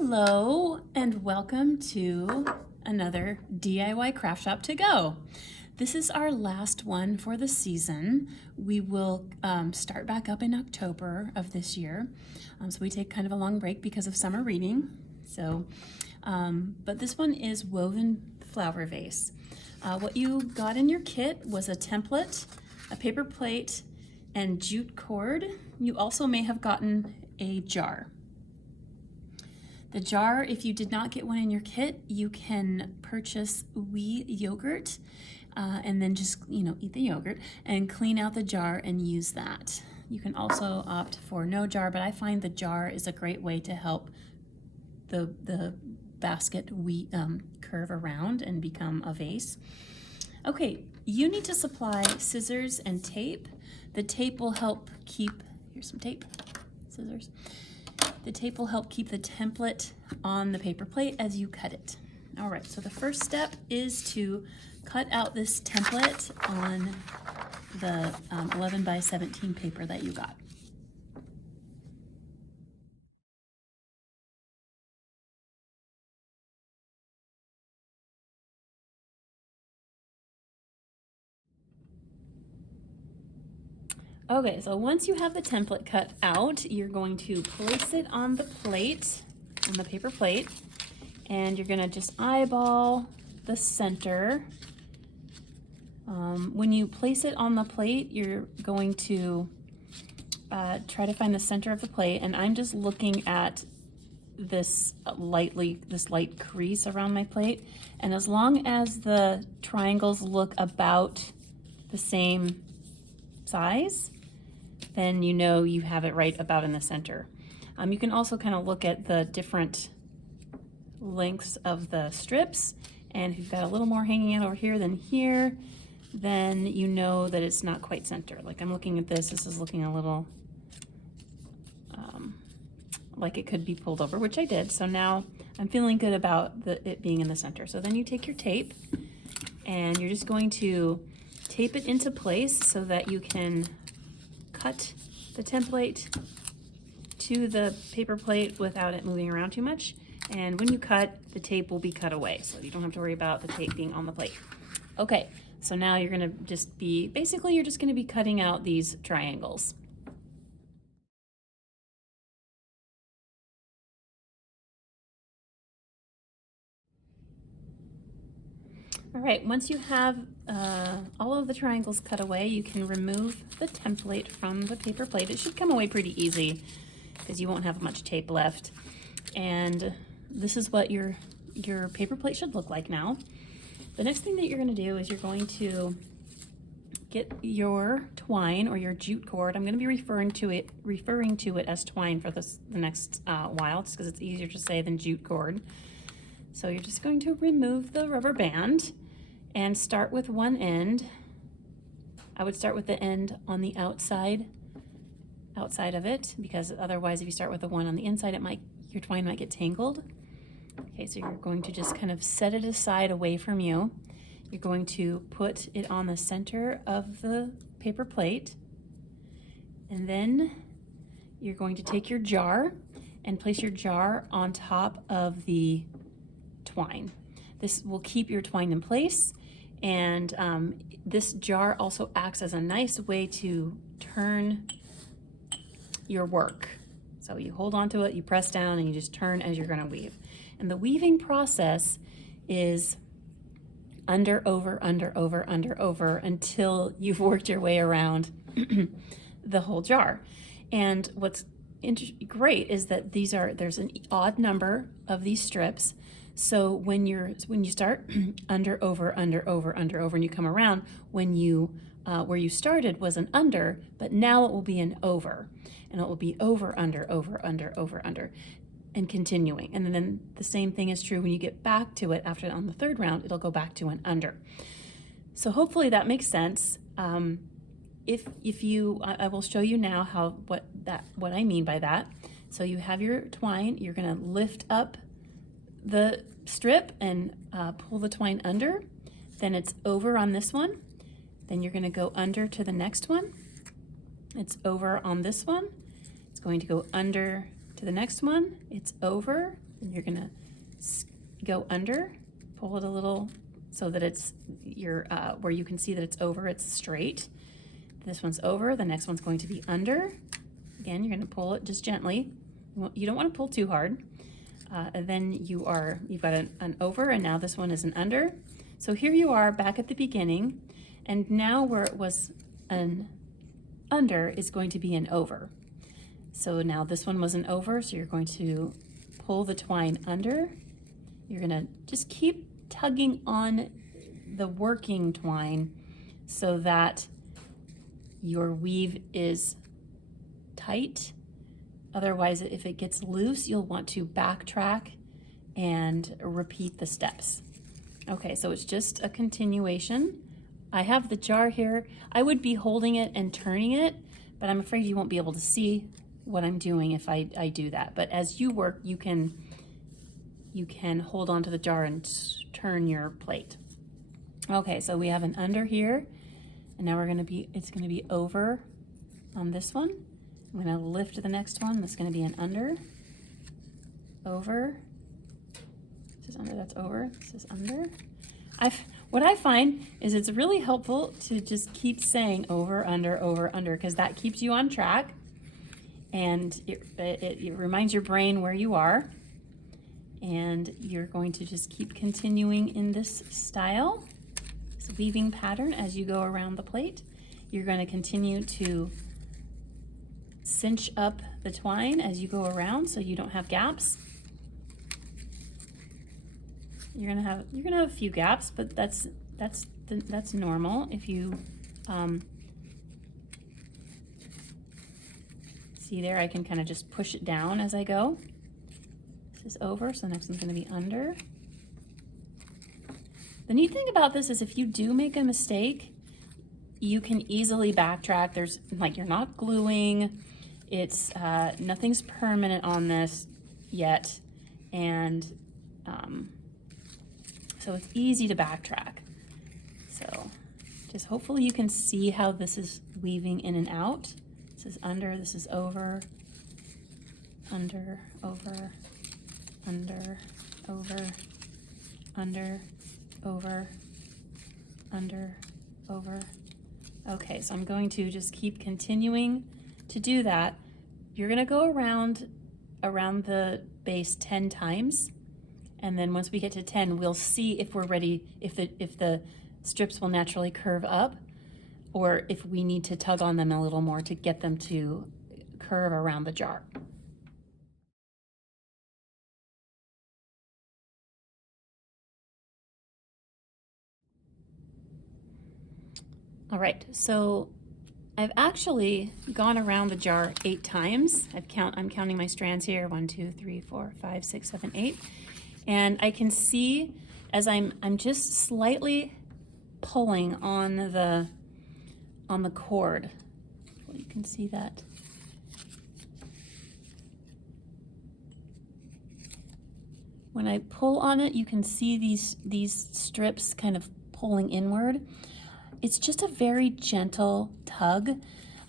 Hello and welcome to another DIY craft shop to go. This is our last one for the season. We will start back up in October of this year. So we take kind of a long break because of summer reading. But this one is woven flower vase. What you got in your kit was a template, a paper plate, and jute cord. You also may have gotten a jar. The jar, if you did not get one in your kit, you can purchase wheat yogurt and then just, eat the yogurt and clean out the jar and use that. You can also opt for no jar, but I find the jar is a great way to help the basket curve around and become a vase. Okay, you need to supply scissors and tape. The tape will help keep, here's some tape, scissors. The tape will help keep the template on the paper plate as you cut it. All right, so the first step is to cut out this template on the 11 by 17 paper that you got. Okay, so once you have the template cut out, you're going to place it on the plate, on the paper plate, and you're gonna just eyeball the center. When you place it on the plate, you're going to try to find the center of the plate, and I'm just looking at this light crease around my plate, and as long as the triangles look about the same size, then you know you have it right about in the center. You can also kind of look at the different lengths of the strips, and if you've got a little more hanging out over here than here, then you know that it's not quite center. Like I'm looking at this is looking a little like it could be pulled over, which I did. So now I'm feeling good about it being in the center. So then you take your tape and you're just going to tape it into place so that you can cut the template to the paper plate without it moving around too much. And when you cut, the tape will be cut away, so you don't have to worry about the tape being on the plate. Okay, so now you're gonna you're just gonna be cutting out these triangles. All right, once you have all of the triangles cut away, you can remove the template from the paper plate. It should come away pretty easy because you won't have much tape left. And this is what your paper plate should look like now. The next thing that you're going to do is you're going to get your twine or your jute cord. I'm going to be referring to it as twine for the next while, just because it's easier to say than jute cord. So you're just going to remove the rubber band and start with one end. I would start with the end on the outside of it, because otherwise if you start with the one on the inside, your twine might get tangled. Okay, so you're going to just kind of set it aside away from you. You're going to put it on the center of the paper plate, and then you're going to take your jar and place your jar on top of the twine. This will keep your twine in place, and this jar also acts as a nice way to turn your work. So you hold onto it, you press down, and you just turn as you're going to weave. And the weaving process is under, over, under, over, under, over until you've worked your way around the whole jar. And what's great is that there's an odd number of these strips. So when you start under, over, under, over, under, over, and you come around, when you where you started was an under, but now it will be an over, and it will be over, under, over, under, over, under, and continuing. And then the same thing is true when you get back to it after on the third round, it'll go back to an under. So hopefully that makes sense. I will show you now what I mean by that. So you have your twine, you're gonna lift up the strip and pull the twine under, then it's over on this one, then you're gonna go under to the next one, it's over on this one, it's going to go under to the next one, it's over, And you're gonna go under, pull it a little so that it's where you can see that it's over, it's straight. This one's over, the next one's going to be under. Again, you're gonna pull it just gently. You don't wanna pull too hard. And then you've got an over, and now this one is an under. So here you are back at the beginning, and now where it was an under is going to be an over. So now this one was an over, so you're going to pull the twine under. You're gonna just keep tugging on the working twine so that your weave is tight. Otherwise, if it gets loose, you'll want to backtrack and repeat the steps. Okay, so it's just a continuation. I have the jar here. I would be holding it and turning it, but I'm afraid you won't be able to see what I'm doing if I do that. But as you work, you can hold on to the jar and turn your plate. Okay, so we have an under here, and now it's gonna be over on this one. I'm gonna lift to the next one. That's gonna be an under, over. This is under, that's over. This is under. What I find is it's really helpful to just keep saying over, under, because that keeps you on track, and it reminds your brain where you are, and you're going to just keep continuing in this style, this weaving pattern as you go around the plate. You're going to continue to cinch up the twine as you go around so you don't have gaps. You're gonna have a few gaps, but that's normal. If you see there, I can kind of just push it down as I go. This is over, so the next one's gonna be under. The neat thing about this is if you do make a mistake, you can easily backtrack. There's you're not gluing. It's nothing's permanent on this yet, and so it's easy to backtrack. So just hopefully you can see how this is weaving in and out. This is under, this is over, under, over, under, over, under, over, under, over. Okay, so I'm going to just keep continuing to do that. You're gonna go around the base 10 times. And then once we get to 10, we'll see if we're ready, if the strips will naturally curve up, or if we need to tug on them a little more to get them to curve around the jar. All right, so I've actually gone around the jar 8 times. I'm counting my strands here, 1, 2, 3, 4, 5, 6, 7, 8. And I can see as I'm just slightly pulling on the cord. You can see that. When I pull on it, you can see these strips kind of pulling inward. It's just a very gentle tug.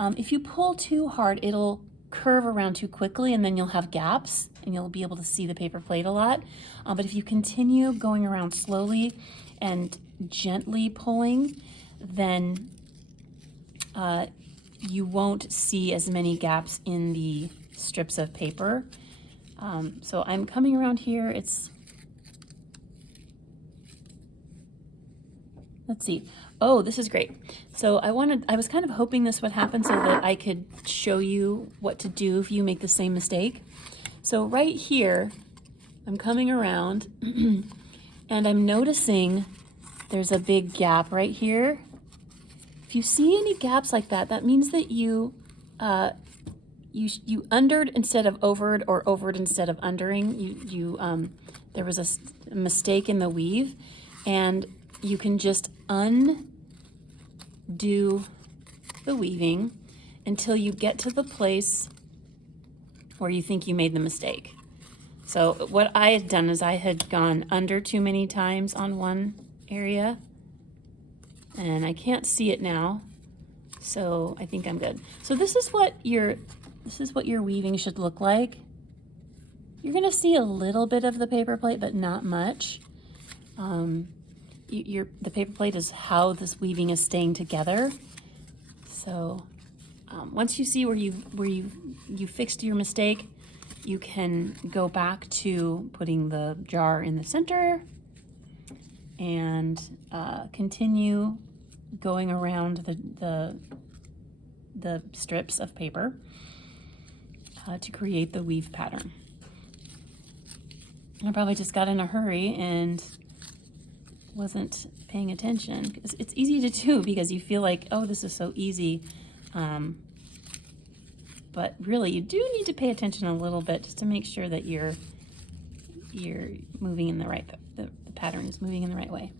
If you pull too hard, it'll curve around too quickly, and then you'll have gaps and you'll be able to see the paper plate a lot. But if you continue going around slowly and gently pulling, then you won't see as many gaps in the strips of paper. So I'm coming around here. Let's see. Oh, this is great. So I was kind of hoping this would happen so that I could show you what to do if you make the same mistake. So right here, I'm coming around and I'm noticing there's a big gap right here. If you see any gaps like that, that means that you undered instead of overed, or overed instead of undering. There was a mistake in the weave, and you can just undo the weaving until you get to the place where you think you made the mistake. So what I had done is I had gone under too many times on one area, and I can't see it now, so I think I'm good. So this is what your weaving should look like. You're gonna see a little bit of the paper plate, but not much. The paper plate is how this weaving is staying together. So once you see where you fixed your mistake, you can go back to putting the jar in the center and continue going around the strips of paper to create the weave pattern. I probably just got in a hurry and wasn't paying attention. It's easy to do because you feel like, oh, this is so easy. But really, you do need to pay attention a little bit just to make sure that you're moving in the right, the pattern is moving in the right way.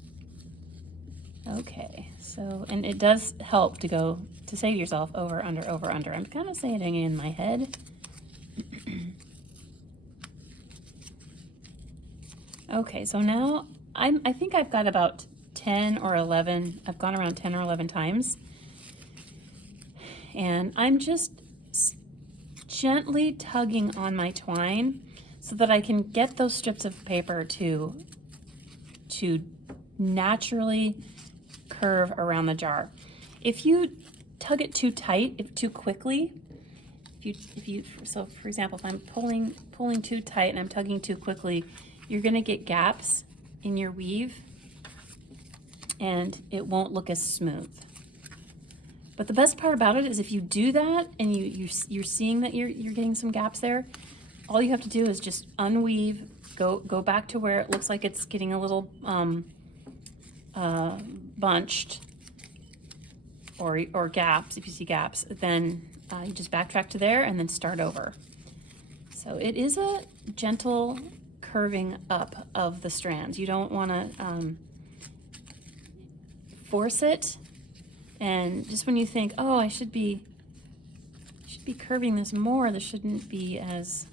Okay, so, and it does help to say to yourself over, under, over, under. I'm kind of saying it in my head. Okay, so now I think I've got about 10 or 11, I've gone around 10 or 11 times. And I'm just gently tugging on my twine so that I can get those strips of paper to naturally curve around the jar. If you tug it too tight, too quickly, so for example, if I'm pulling too tight and I'm tugging too quickly, you're gonna get gaps in your weave and it won't look as smooth. But the best part about it is if you do that and you're seeing that you're getting some gaps there, all you have to do is just unweave, go back to where it looks like it's getting a little bunched or gaps. If you see gaps, then you just backtrack to there and then start over. So it is a gentle curving up of the strands. You don't want to force it. And just when you think, oh, I should be curving this more, this shouldn't be as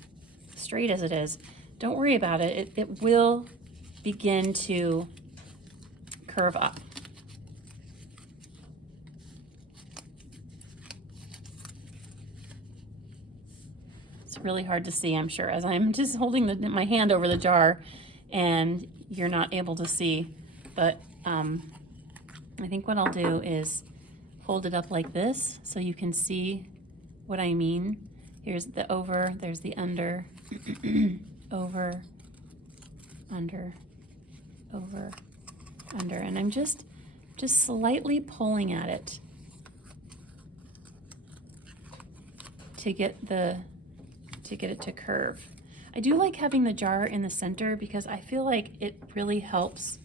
straight as it is, don't worry about it. It will begin to curve up. It's really hard to see, I'm sure, as I'm just holding my hand over the jar and you're not able to see, but I think what I'll do is hold it up like this so you can see what I mean. Here's the over, there's the under, over, under, over, under, and I'm just slightly pulling at it to get it to curve. I do like having the jar in the center because I feel like it really helps.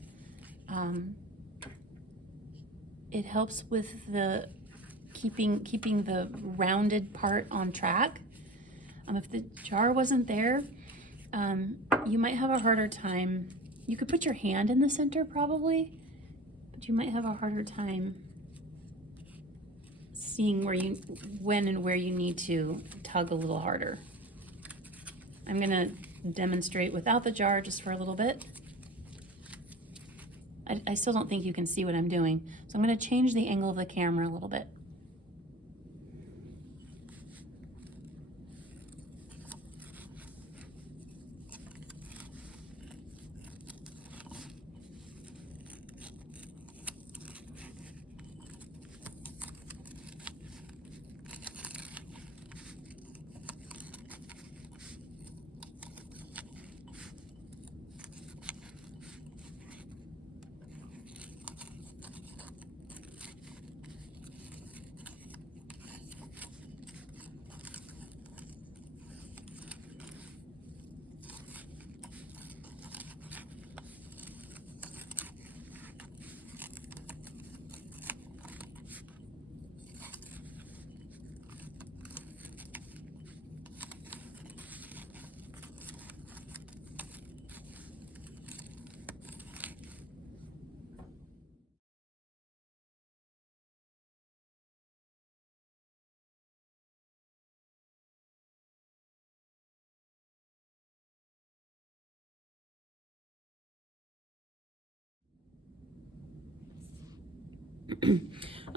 It helps with the keeping the rounded part on track. If the jar wasn't there, you might have a harder time. You could put your hand in the center probably, but you might have a harder time seeing when and where you need to tug a little harder. I'm gonna demonstrate without the jar just for a little bit. I still don't think you can see what I'm doing, so I'm going to change the angle of the camera a little bit.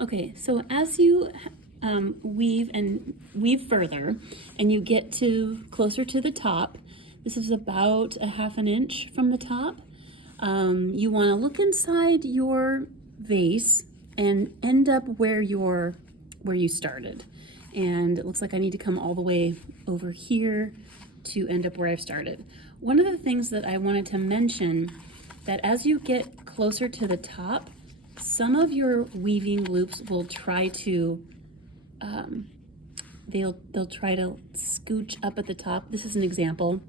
Okay, so as you weave further and you get closer to the top, This is about a 1/2 inch from the top. You want to look inside your vase and end up where you started. And it looks like I need to come all the way over here to end up where I've started. One of the things that I wanted to mention, that as you get closer to the top, some of your weaving loops will try to they'll try to scooch up at the top. This is an example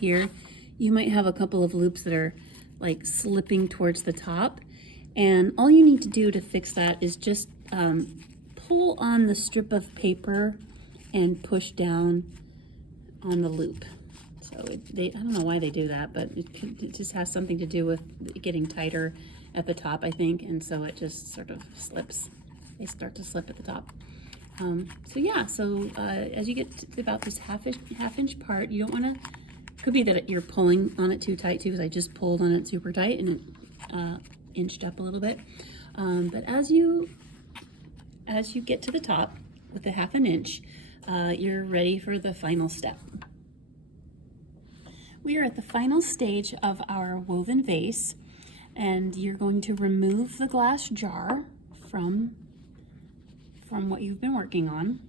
here. You might have a couple of loops that are like slipping towards the top, and all you need to do to fix that is just pull on the strip of paper and push down on the loop. So I don't know why they do that, but it just has something to do with it getting tighter at the top, I think, and so it just sort of slips. They start to slip at the top. So yeah, as you get to about this half inch part, you don't want to, could be that you're pulling on it too tight too, because I just pulled on it super tight and it inched up a little bit. But as you get to the top with the 1/2 inch, you're ready for the final step. We are at the final stage of our woven vase, and you're going to remove the glass jar from what you've been working on.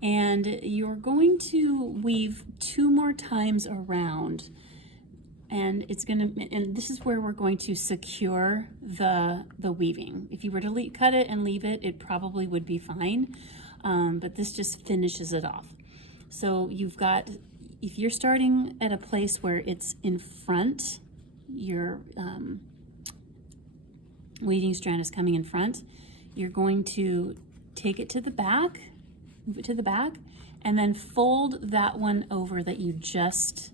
And you're going to weave 2 more times around, and this is where we're going to secure the weaving. If you were to cut it and leave it, it probably would be fine, but this just finishes it off. So if you're starting at a place where it's in front, your weaving strand is coming in front, you're going to take it to the back, move it to the back, and then fold that one over that you just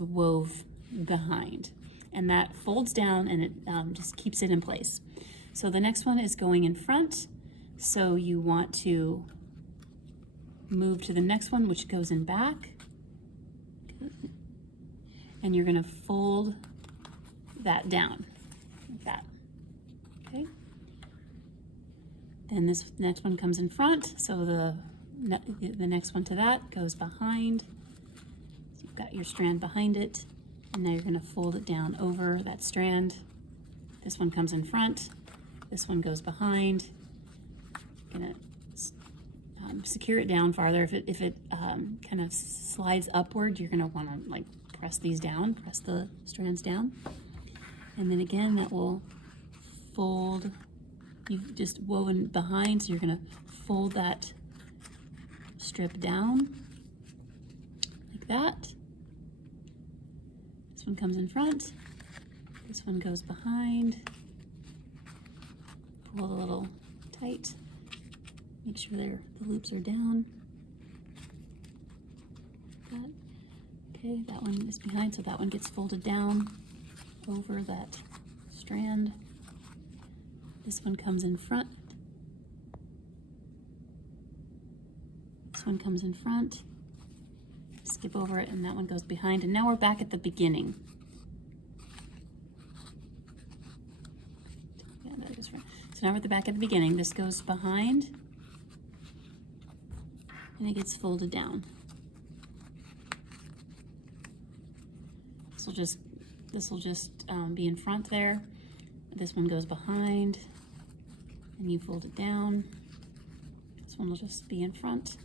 wove behind, and that folds down, and it just keeps it in place. So the next one is going in front, so you want to move to the next one, which goes in back, and you're going to fold that down like that. Okay. Then this next one comes in front, so the next one to that goes behind. So you've got your strand behind it, and now you're going to fold it down over that strand. This one comes in front, this one goes behind. You're going to secure it down farther. If it kind of slides upward, you're going to want to like press the strands down, and then again that will fold. You've just woven behind, so you're going to fold that strip down like that. This one comes in front, this one goes behind. Pull a little tight, make sure the loops are down. Okay, that one is behind, so that one gets folded down over that strand. This one comes in front. This one comes in front. Skip over it, and that one goes behind. And now we're back at the beginning. Yeah, that goes front. So now we're at the back at the beginning. This goes behind, and it gets folded down. This will just be in front there. This one goes behind, and you fold it down. This one will just be in front.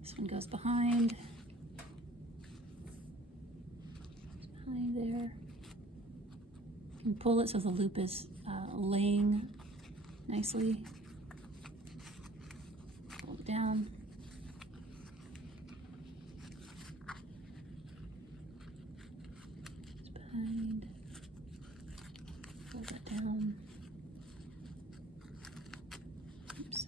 This one goes behind there. And pull it so the loop is laying nicely. Pull it down. It's behind. Pull that down. Oops.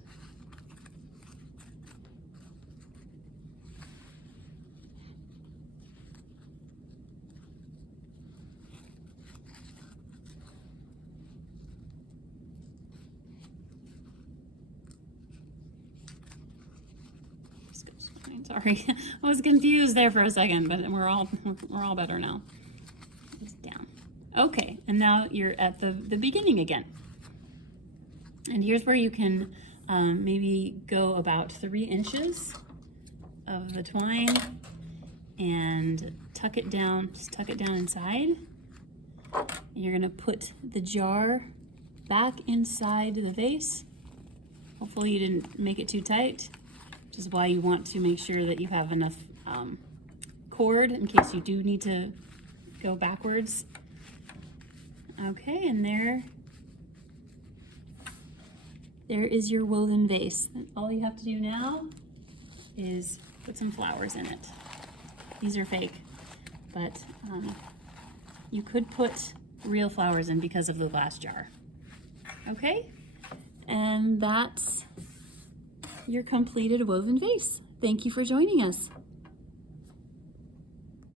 Sorry, I was confused there for a second, but we're all better now. It's down. Okay, and now you're at the beginning again. And here's where you can maybe go about 3 inches of the twine and tuck it down, just tuck it down inside. You're gonna put the jar back inside the vase. Hopefully you didn't make it too tight, which is why you want to make sure that you have enough cord in case you do need to go backwards. Okay, and there is your woven vase. All you have to do now is put some flowers in it. These are fake, but you could put real flowers in because of the glass jar. Okay, and that's your completed woven vase. Thank you for joining us.